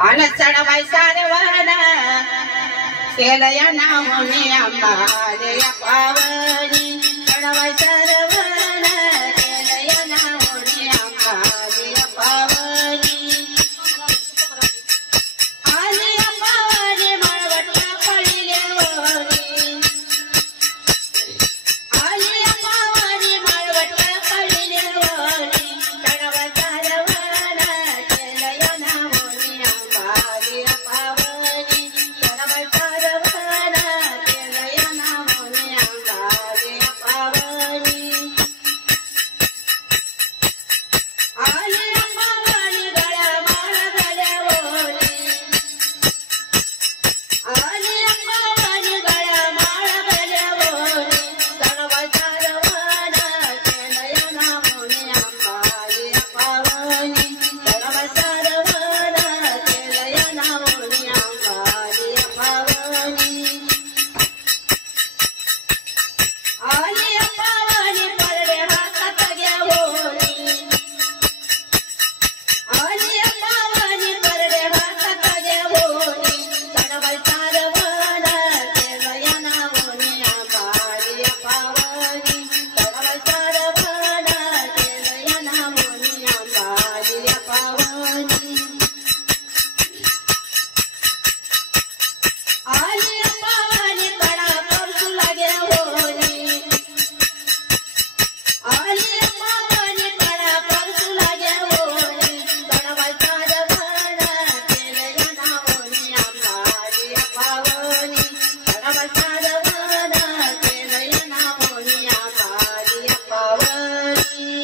अन चढवाय सारवण केलय नामुनी अंबादेय पावनी चढवाय सारवण केलय नामुनी अंबादेय पावनी आली अंबावनी मळवटा पडिले वनी आली अंबावनी मळवटा पडिले वनी चढवाय सारवण केलय नामुनी अंबादेय पावनी चढवाय सारवण केलय नामुनी अंबादेय पावनी आली अंबावनी गळमाळ गळवली आली अंबावनी गळमाळ गळवली चढवाय सारवण केलय नामुनी अंबादेय पावनी चढवाय सारवण केलय नामुनी अंबादेय पावनी आली अंबावनी परडे हातात घेऊनी आली अंबावनी परडे हातात घेऊनी चढवाय सारवण केलय नामुनी अंबादेय पावनी चढवाय सारवण केलय नामुनी अंबादेय पावनी आली अंबावनी कडा परसुला घेऊनी आली अंबावनी कडा परसुला घेऊनी चढवाय सारवण केलय नामुनी अंबादेय पावनी चढवाय सारवण केलय नामुनी अंबादेय पावनी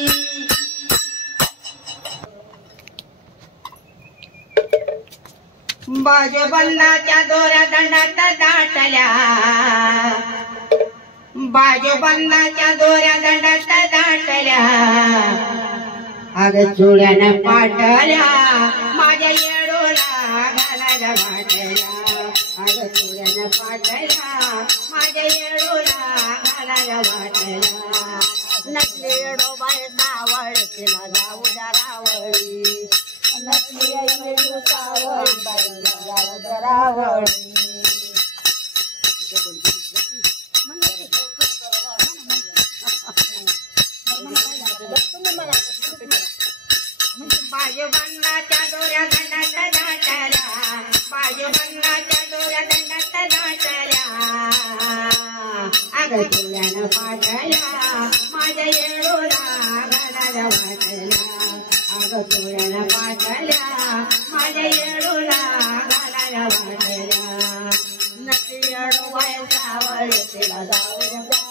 बाजूबंदाच्या दोऱ्या दंडात दाटल्या बाजूबंदाच्या दोऱ्या दंडात दाटल्या अग चुड्यानं पाटल्या माझ्या येडोला घालायला वाटल्या अग चुड्यानं पाटल्या माझ्या येडोला घालायला वाटल्या नसली येडोबाई सावळ तिला जाऊ द्या रावळी नसली येडो सावळ बाईला जाऊ द्या रावळी बाजूबंदाच्या दोऱ्या दंडात दाटल्या बाजूबंदाच्या दोऱ्या दंडात दाटल्या अग चुड्यानं पाटल्या माझ्या येडोला घालायला वाटल्या अग चुड्यानं पाटल्या माझ्या येडोला घालायला वाटल्या नक्की येडोबाई सावळ तिला जाऊ द्या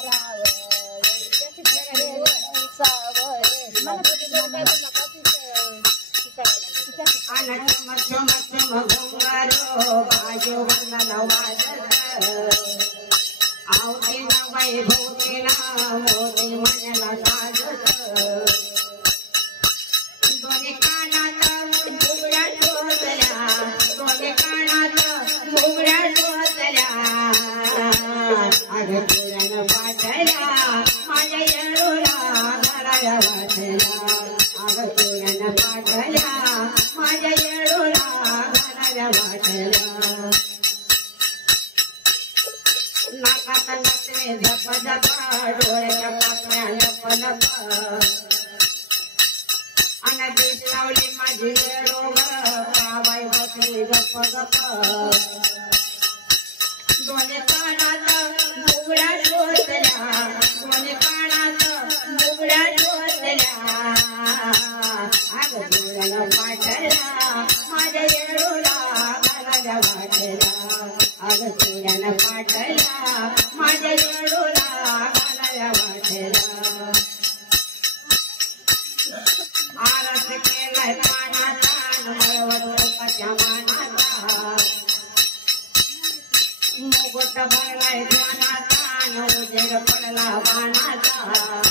अन चम चम चम घुंगारो बाजूबंदाला वाजत आवती ना बाई भोवती ना मोती मण्याला साजत दोन्ही कानात घुगड्या टोचल्या दोन्ही कानात घुगड्या टोचल्या अग चुड्यानं पाटल्या माझ्या येडोला घालायला वाटल्या अग चुड्यानं पाटल्या माझ्या येडोला घालायला वाटल्या नाकात नसले झप झप डोळ्याच्या पाकळ्या लप लप अन दिस लावली माझी येडो बाई बसली गप गप दोन्ही कानात घुगड्या टोचल्या दोन्ही कानात घुगड्या टोचल्या अग चुड्यानं पाटल्या माझ्या येडोला घालायला वाटल्या अग चुड्यानं पाटल्या माझ्या येडोला घालायला वाटल्या आरस केलाय पानाचा मळवट लोकाच्या मानाचा मुकुट भरलाय ध्यानाचा उजेड पडला वानाचा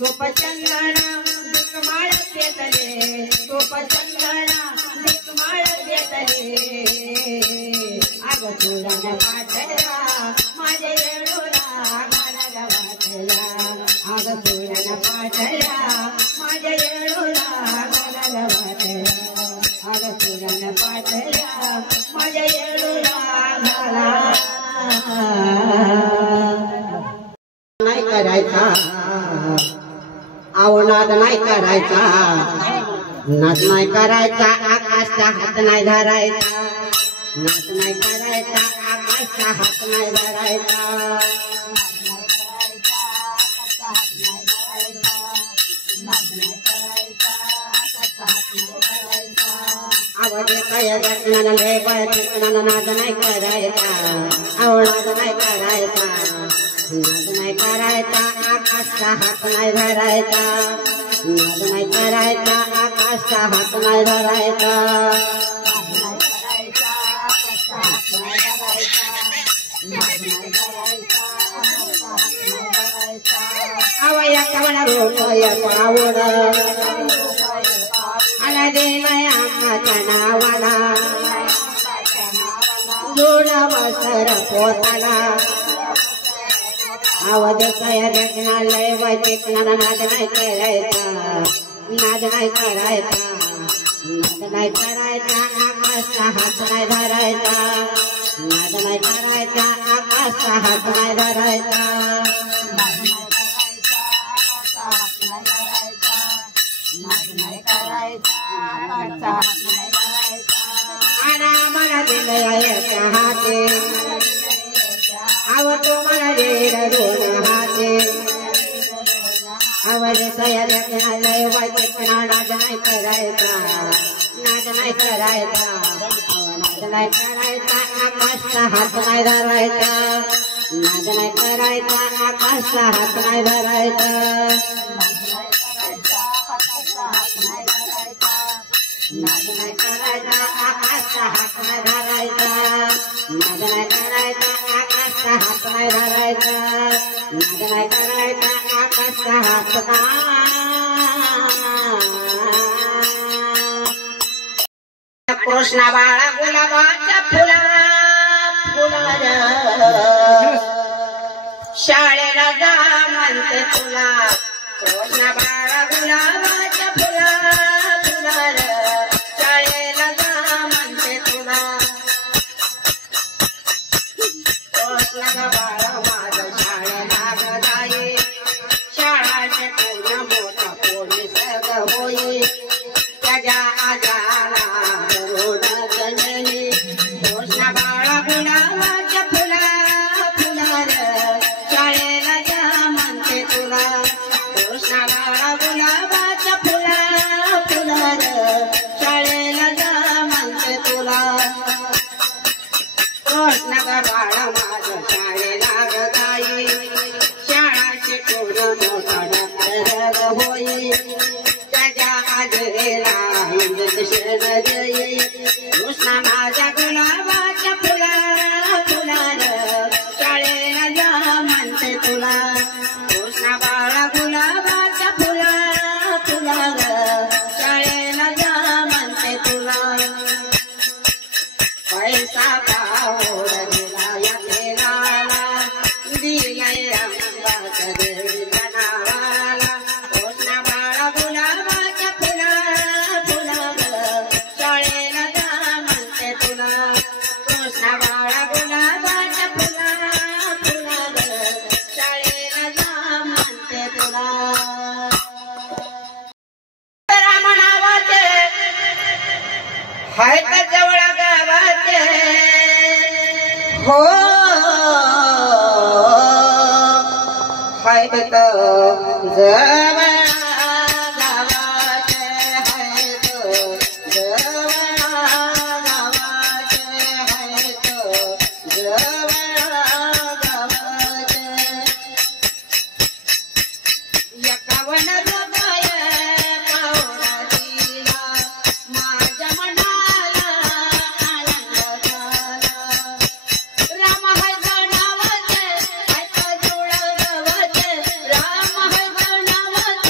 गोपचंदन दिकमाळ पेटले गोपचंदन दिकमाळ पेटले अग चुड्यानं पाटल्या माझ्या येडोला घालायला वाटल्या अग चुड्यानं पाटल्या माझ्या येडोला घालायला वाटल्या अग माझ्या येळूला झाला नाही करायचा नाद नाही करायचा नाद नाही करायचा आकाशचा हात नाही धरायचा नाद नाही करायचा आकाशचा हात नाही धरायचा आवाज काय रचना लय बचना नाद नाही करायचा नाद नाही करायचा नाद नाही करायचा आकाशचा हात नाही धरायचा नाद नाही करायचा आकाशचा हात नाही धरायचा आवया कवना रोपय पावड आला देवाय आंबाच्या नावाला जोडा वसर पोताला आवाज काय रचना लय वैचिकना नाद नाही करायचा नाद नाही करायचा नाद नाही करायचा आकाशचा हात नाही धरायचा नाद नाही करायचा आकाशचा हात नाही धरायचा मला दिलया हाते आव तो मला दिल दोन हाते आवाज सया लय वाचना नाद नाही करायचा नाद नाही करायचा नाद नाही करायचा आकाशचा हात नाही धरायचा नाद नाही करायचा आकाशचा हात नाही धरायचा नाद नाही करायचा आकाशचा हात नाही धरायचा नाद नाही करायचा आकाशचा हात नाही धरायचा नाद नाही करायचा आकाशचा हात कृष्ण बाळा गुलाबाच्या फुला शाळेला जा म्हणते तुला कृष्ण बाळा गुलाबाच्या फुला शाळेला जा म्हणते तुला कृष्ण बाळा माझं शाळेला ग जाई शाळा शिकून मोठा पोलीस ग होई त्याच्या आजाला कृष्ण बाळा गुलाबाच्या फुला शाळेला जा म्हणते तुला कृष्ण बाळा गुलाबाच्या फुला शाळेला जा म्हणते तुला कृष्ण बाळा माझं शाळेला ग जाई शाळा शिकून मोठा डॉक्टर होई त्याच्या आजरेला इंजेक्शन देई कृष्ण माझ्या गुलाबाच्या फुला शाळेला जा म्हणते तुला कृष्ण बाळा गुलाबाच्या फुला शाळेला जा म्हणते तुला पैसा पावड दिला या तेलाला दिलाय अंबाच्या देवीच्या नावाला कृष्ण बाळा गुलाबाच्या फुला शाळेला जा म्हणते तुला कृष्ण बाळा गुलाबाच्या फुला शाळेला जा म्हणते तुला राम नावाचे हाय तर जवळ गावाचे हो हाय तर जवळ गावाचे हाय तर जवळ गावाचे हाय तर जवळ गावाचे एकावन्न रुपये पावडा दिला माझ्या मनाला आनंद झाला राम हाय गणावाचे हाय तर जुळ गावाचे राम हाय गणावाचे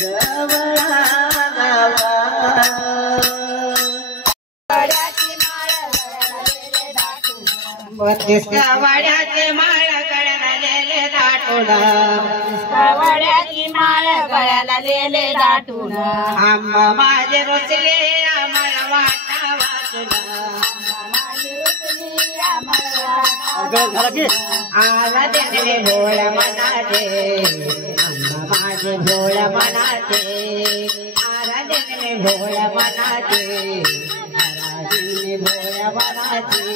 गवळा गावा बत्तीस कावड्याचे माळ गळ्याला लेले दाटून कावड्याची माळ गळ्याला लेले दाटून आंबा माझे रोचले आम्हाला वाटा वाचून आला देणे भोळ्या मनाचे आंबा माझे भोळ्या मनाचे आला देणे भोळ्या मनाचे भोळ्या मनाचे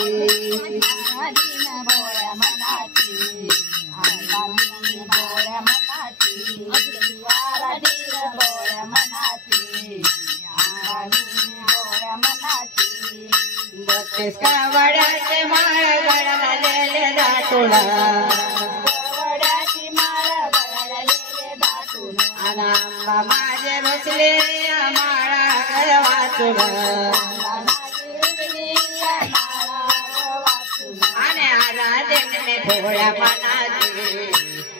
बत्तीस कावड्याचे माळ गळ्याला लेले दाटून आंबा माझे बसले माळा गळ वाचून आणि आला देणे भोळ्या मनाचे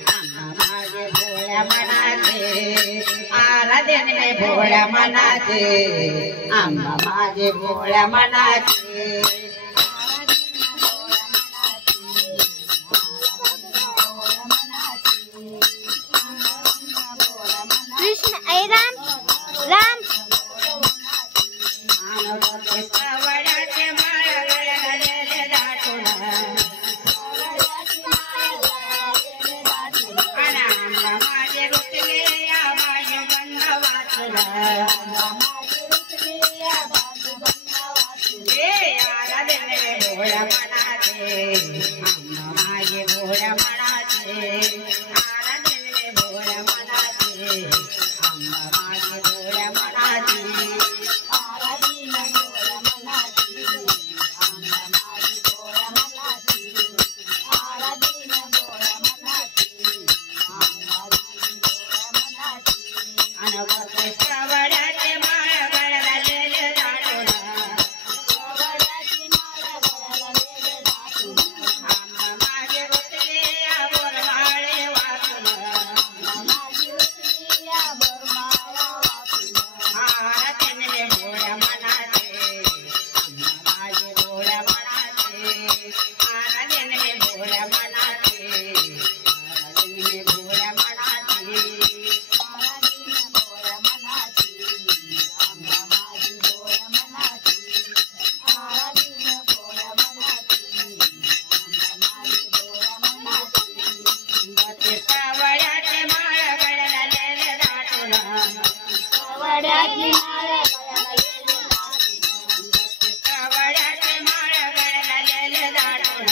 आंबा माझे भोळ्या मनाचे आला देणे भोळ्या मनाचे आंबा माझे भोळ्या मनाचे कृष्ण आई राम राम कावड्याचे माळ गळ्याला लेले दाटून आणि आंबा माझे रुचले या बाजू बंद वाचून आला देणे भोळ्या मनाचे आंबा माझे भोळ्या मनाचे आला देणे भोळ्या मनाचे आंबा माझे भोळ्या मनाचे कावड्याचे माळ गळ्याला लेले दाटून आंबा माझे रुचले बोरमाळे वाचून आला देणे भोळ्या मनाचे आंबा माझे भोळ्या मनाचे आला देणे भोळ्या मनाचे आला देणे भोळ्या मनाचे कावड्याचे माळ गळ्याला लेले दाटून कावड्याची माळ कावड्याचे माळ गळ्याला लेले दाटून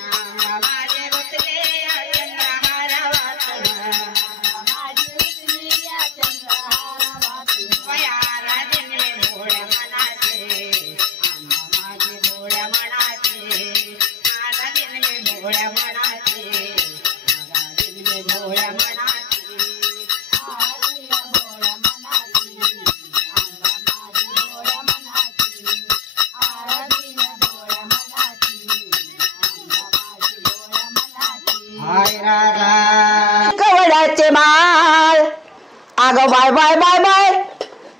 आंबा माझे रुचले चंद्रहार वाचून आला देणे भोळ्या मनाचे आंबा माझे भोळ्या मनाचे आला देणे भोळ्या मनाचे आला देणे भोळ्या मनाचे हाय राधा कवड्याचे माळ अग बाय बाय बाय बाय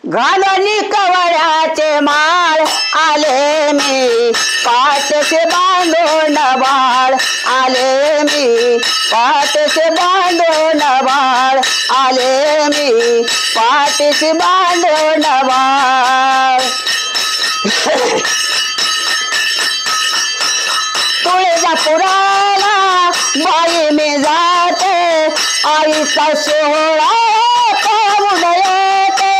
घालनी कवड्याचे माळ आले मी पाठसे बांधून बाळ आले मी पाठसे बांधून बाळ आले मी पाठसे बांधून बाळ तुळजापुराला बाई मी जाते आईचा सोहळा पाहून येते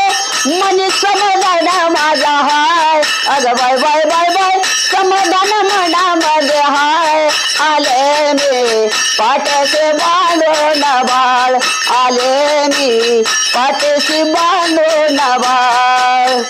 मनी समाधान माझा हाय अग बाय बाय बाय बाय समाधान मनामध्ये हाय आले मी पाठीशी बांधून बाळ आले मी पाठीशी बांधून बाळ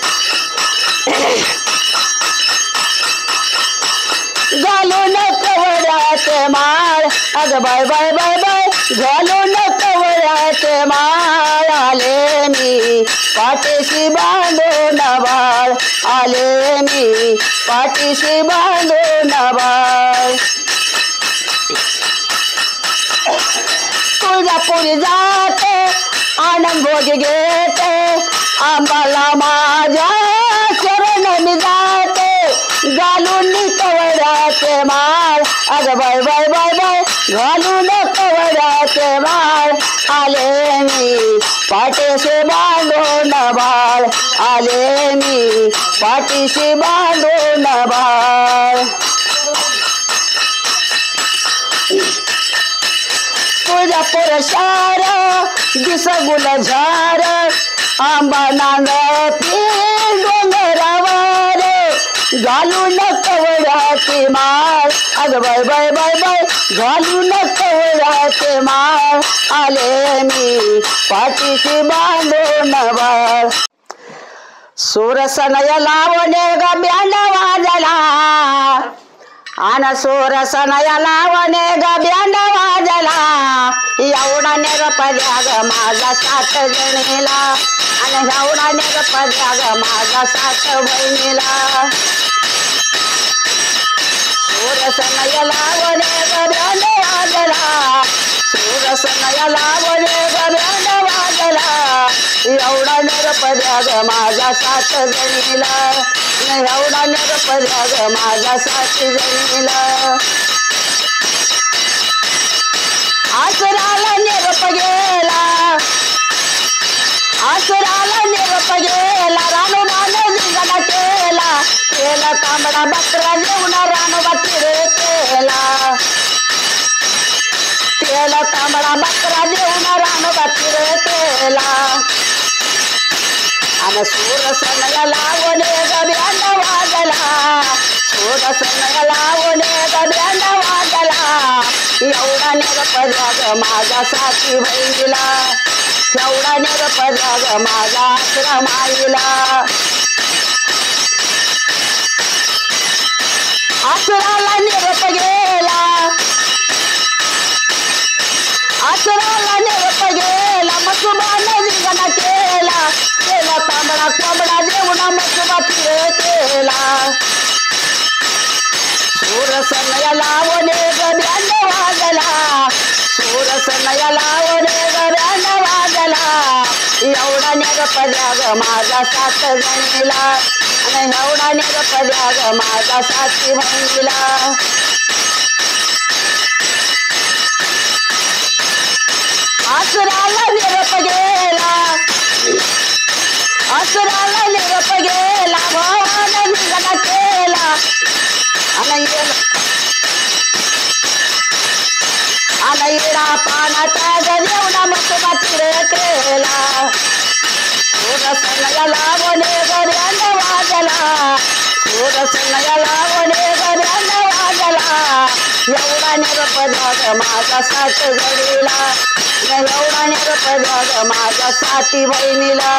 घालून कवड्याचे माळ अग बाय बाय बाय बाय घालून कवड्याचे माळ आले मी पाठीशी बांधून बाळ आले मी पाठीशी बांधून बाळ तुळजापुरी जाते आनंद भोग घेते आंबाला माझ्या शरण मी जाते घालून कवड्याचे माळ अगं बाय बाय बाय बाय घालून कवड्याचे माळ आले मी पाठीशी बांधून बाळ आले मी पाठीशी बांधून बाळ तुळजापूर शहर दिस गुलझार आंबा नांग डोंगरावर घालून कवड्याची माळ अगं बाय बाय बाय बाय घालून कवड्याचे माळ आले मी पाठीशी बांधून बाळ सुरसनय लावणे ग ब्यांड वाजला आन सुरसनय लावणे ग ब्यांड वाजला एवढा निरपद्या ग माझा 7 जणीला आणि एवढा निरपद्या ग माझा 7 बहिणीला सुरसनय लावणे ग ब्यांड वाजला सुरसनय लावणे ग ब्यांड वाजला एवढा निरपद्या ग माझा 7 जणीला एवढा निरपद्या ग माझा 7 जणीला आसराला निरप गेला आसराला निरप गेला रानोबाने निघाला केला तांबडा बकरा जेवण रानोबा तिरे केला तांबडा बकरा जेवण रानोबा तिरे केला आणि सुरसनय लावणे ग ब्यांड वाजला सुरसनय लावणे ग ब्यांड वाजला एवढा निरपद्या ग माझा 7 बहिणीला एवढा निरपद्या ग माझा 11 माईला आसराला निरप गेला आसराला निरप गेला मसुबाने रिंगण केला तांबडा कोंबडा जेवण मसुबा फिरे केला सुरसनय लावणे ग ब्यांड वाजला सुरसनय लावणे ग ब्यांड वाजला एवढा निरपद्या ग माझा 7 जणीला आणि एवढा निरपद्या ग माझा 7 बहिणीला आसराला निरप गेला आसराला निरप गेला भावाने निघाला केला आणि येडा पानाचा जेवणा मसुबा तिरे केला सुरसनय लावणे ग ब्यांड वाजला सुरसनय लावणे ग ब्यांड वाजला एवढा निरपद्या ग माझा 7 जणीला एवढा निरपद्या ग माझा 7 बहिणीला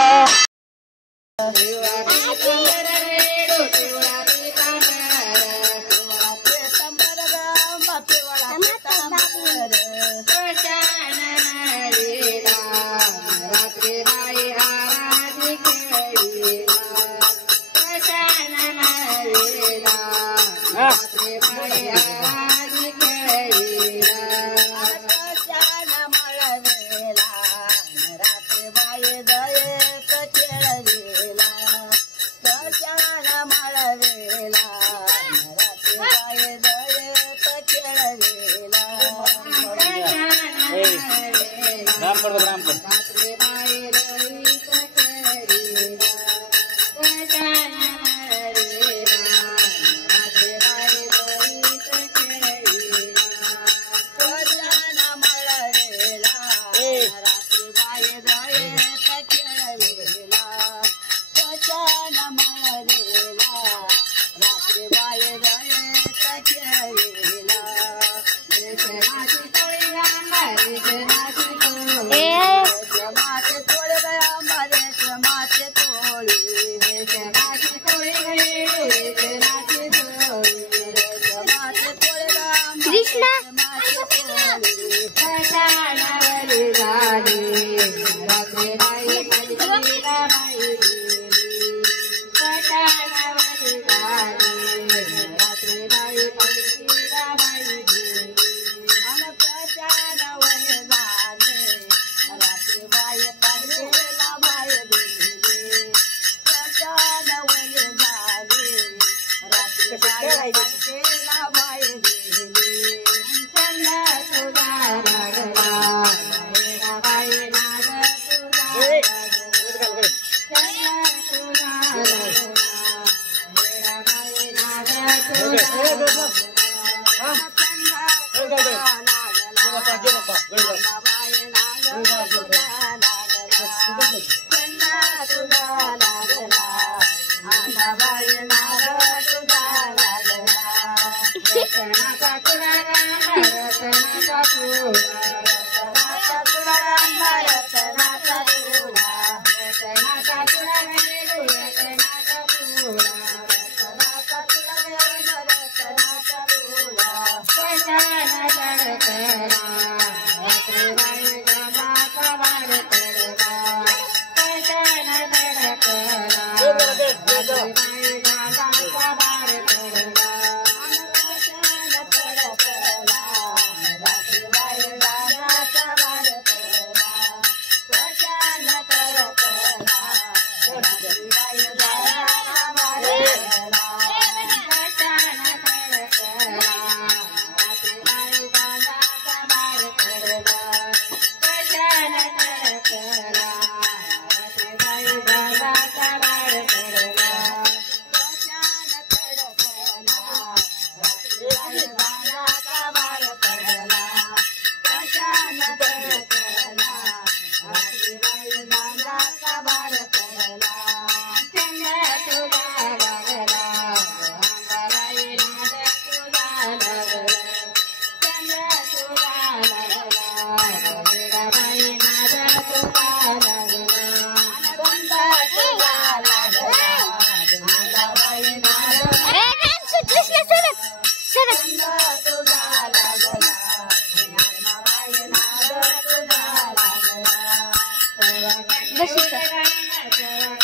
कृष्ण